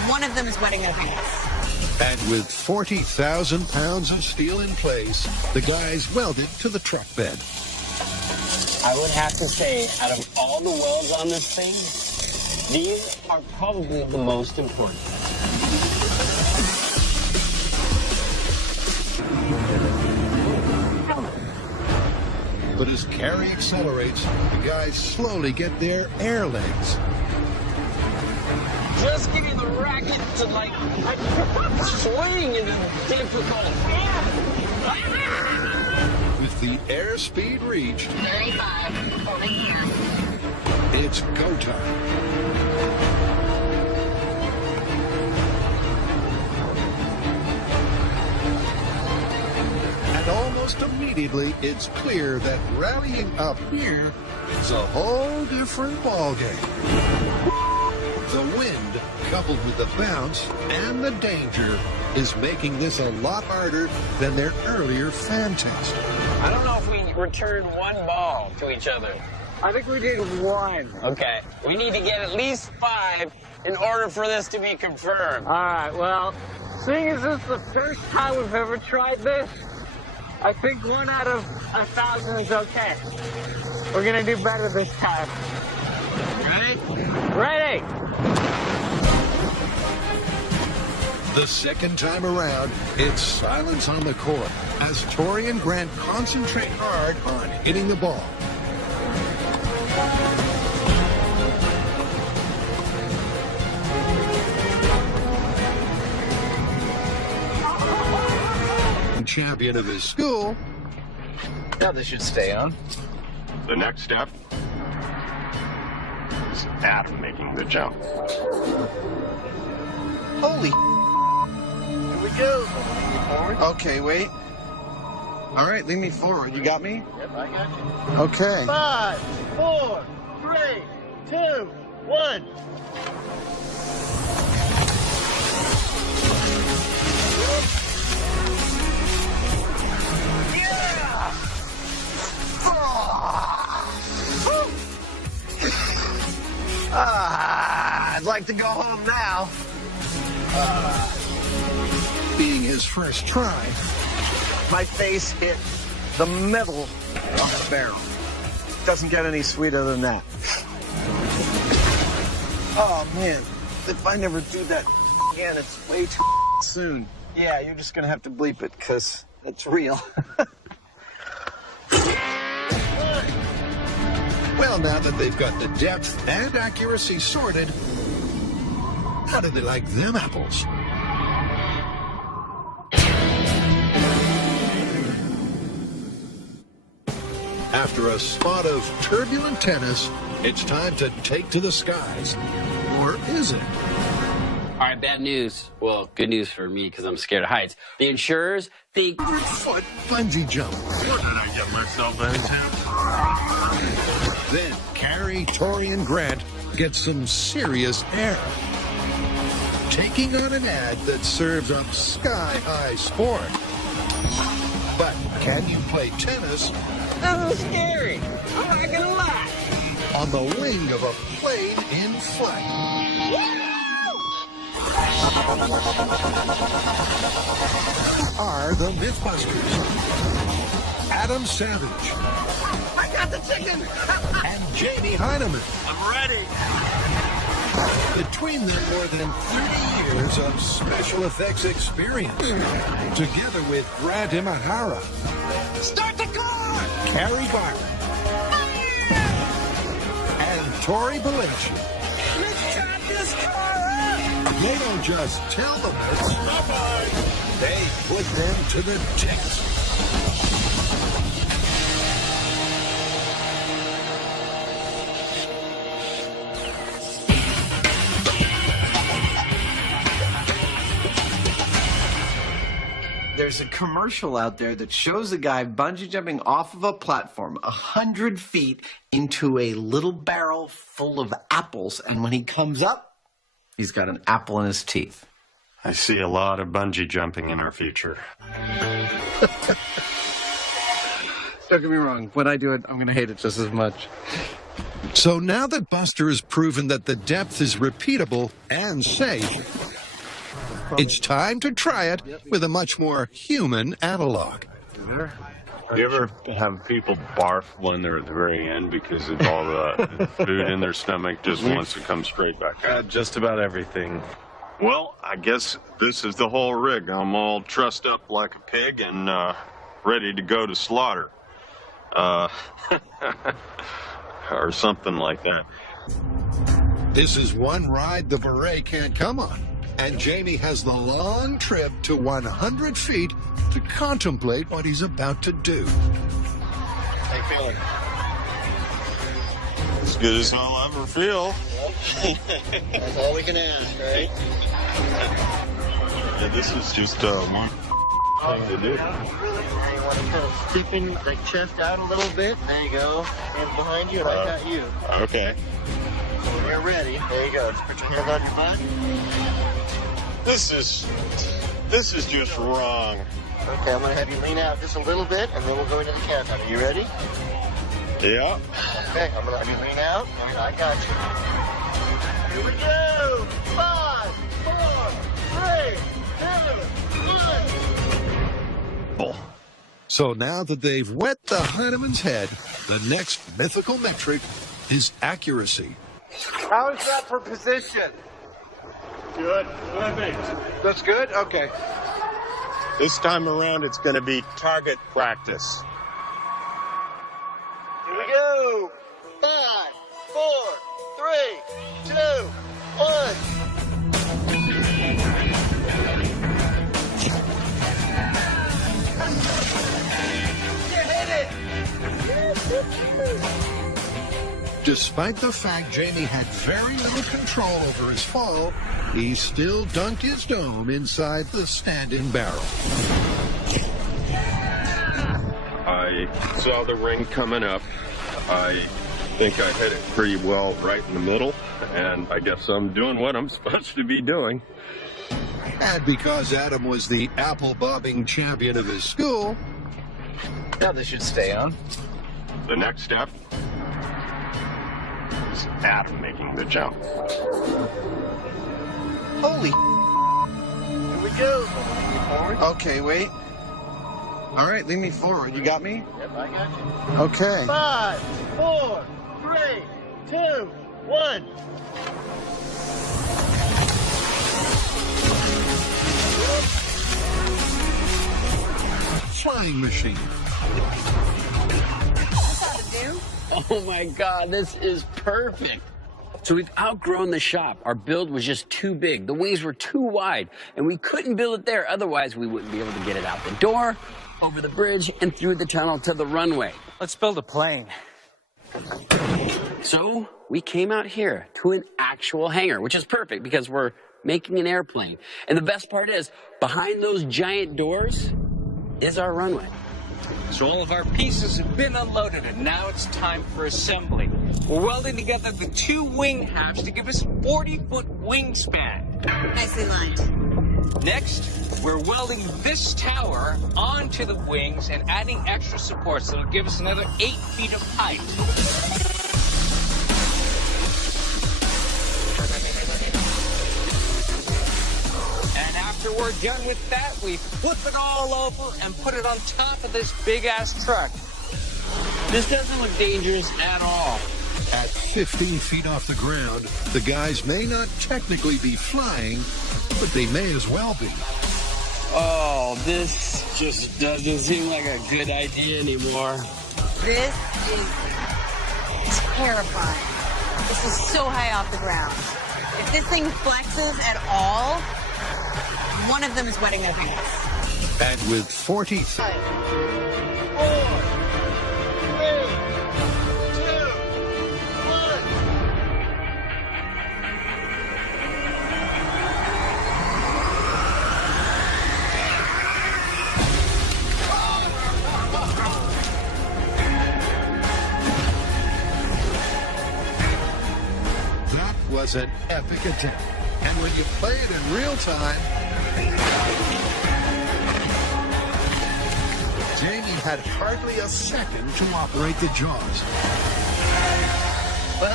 One of them is wetting their pants. And with 40,000 pounds of steel in place, the guys welded to the truck bed. I would have to say, out of all the welds on this thing, these are probably the most important. But as Carrie accelerates, the guys slowly get their air legs. Just give me the racket to, like, swing is difficult. With the airspeed reached, 95, over here. it's go time. And almost immediately, it's clear that rallying up here is a whole different ballgame. The wind, coupled with the bounce and the danger, is making this a lot harder than their earlier fan test. I don't know if we returned one ball to each other. I think we did one. Okay. We need to get at least 5 in order for this to be confirmed. All right, well, seeing as this is the first time we've ever tried this, I think 1 out of 1,000 is okay. We're gonna do better this time. Ready? Ready! The second time around, it's silence on the court as Tori and Grant concentrate hard on hitting the ball. Champion of his school. Now this should stay on. The next step is Adam making the jump. Holy. Here we go. Okay, wait. All right, lean me forward. You got me? Yep, I got you. Okay. 5, 4, 3, 2, 1. I'd like to go home now. Being his first try, My face hit the middle of the barrel. Doesn't get any sweeter than that. Oh, man. If I never do that again, it's way too soon. Yeah, you're just going to have to bleep it because it's real. well, now that they've got the depth and accuracy sorted, how do they like them apples? After a spot of turbulent tennis, it's time to take to the skies. Or is it? All right, bad news. Well, good news for me because I'm scared of heights. The insurers think 100-foot bungee jump. What did I get myself into? Then Carrie, Tori, and Grant get some serious air. Taking on an ad that serves up sky-high sport. But can you play tennis? this is scary. I'm not gonna lie. On the wing of a plane in flight. Are the Mythbusters Adam Savage. I got the chicken. And Jamie Heineman. I'm ready. Between them, more than 30 years of special effects experience. Together with Brad Imahara. Start the car. Carrie Barton. And Tori Belenci. Let's start this car up. They don't just tell the myths. They put them to the test. There's a commercial out there that shows a guy bungee jumping off of a platform 100 feet into a little barrel full of apples. And when he comes up, he's got an apple in his teeth. I see a lot of bungee jumping in our future. Don't get me wrong. When I do it, I'm going to hate it just as much. So now that Buster has proven that the depth is repeatable and safe, it's time to try it with a much more human analog. Do you ever have people barf when they're at the very end because of all the food in their stomach just wants to come straight back out? Just about everything. Well, I guess this is the whole rig. I'm all trussed up like a pig and ready to go to slaughter. Or something like that. This is one ride the Beret can't come on. And Jamie has the long trip to 100 feet to contemplate what he's about to do. How you feeling? As good as I'll ever feel. That's all we can ask, right? Yeah, this is just one thing to do. Now you want to kind of stiffen the chest out a little bit. There you go. Hands behind you, and I got you. Okay. When you're ready, there you go. Just put your hands on your butt. This is just wrong. Okay, I'm going to have you lean out just a little bit, and then we'll go into the countdown. Are you ready? Yeah. Okay, I'm going to have you lean out, and I got you. Here we go! 5, 4, 3, 2, 1. So now that they've wet the Heineman's head, the next mythical metric is accuracy. How is that for position? Good. That's good? Okay. This time around, it's going to be target practice. Here we go! 5, 4, 3, 2, 1. Despite the fact Jamie had very little control over his fall, he still dunked his dome inside the stand-in barrel. I saw the ring coming up. I think I hit it pretty well right in the middle, and I guess I'm doing what I'm supposed to be doing. And because Adam was the apple bobbing champion of his school, Now this should stay on. The next step is Adam making the jump. Holy. Here we go. Forward. Okay, wait. All right, lean me forward. You got me? Yep, I got you. Okay. 5, 4, 3, 2, 1. flying machine. Oh my God, this is perfect. So we've outgrown the shop. Our build was just too big. The wings were too wide, and we couldn't build it there. Otherwise, we wouldn't be able to get it out the door, over the bridge, and through the tunnel to the runway. Let's build a plane. So we came out here to an actual hangar, which is perfect because we're making an airplane. And the best part is, behind those giant doors is our runway. So all of our pieces have been unloaded, and now it's time for assembly. We're welding together the two wing halves to give us a 40-foot wingspan. Nicely lined. Next, we're welding this tower onto the wings and adding extra supports that'll give us another 8 feet of height. And after we're done with that, we flip it all over and put it on top of this big-ass truck. This doesn't look dangerous at all. At 15 feet off the ground, the guys may not technically be flying, but they may as well be. Oh, this just doesn't seem like a good idea anymore. This is terrifying. This is so high off the ground. If this thing flexes at all, one of them is wetting their fingers. And with 40... 5, 4, 3, 2, 1. That was an epic attempt. And when you play it in real time, Jamie had hardly a second to operate the jaws. But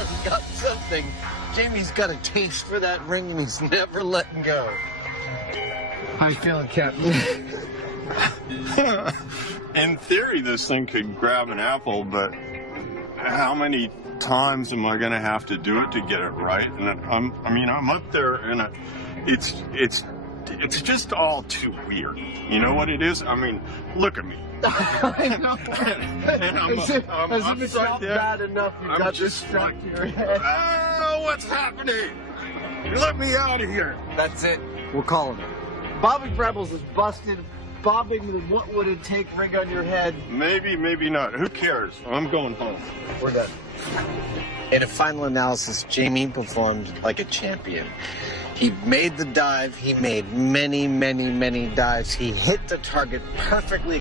I've got something. Jamie's got a taste for that ring and he's never letting go. How you feeling, Captain? In theory, this thing could grab an apple, but how many times am I going to have to do it to get it right? And I'm up there, and it's just all too weird. You know what it is? I mean, look at me. I know. And As if it's not bad enough you've got this strapped to your head. Oh, what's happening? Let me out of here. That's it. We're calling it. Bobbing for apples is busted. Bobbing the what would it take ring on your head. Maybe, maybe not. Who cares? I'm going home. We're done. In a final analysis, Jamie performed like a champion. He made the dive. He made many, many, many dives. He hit the target perfectly.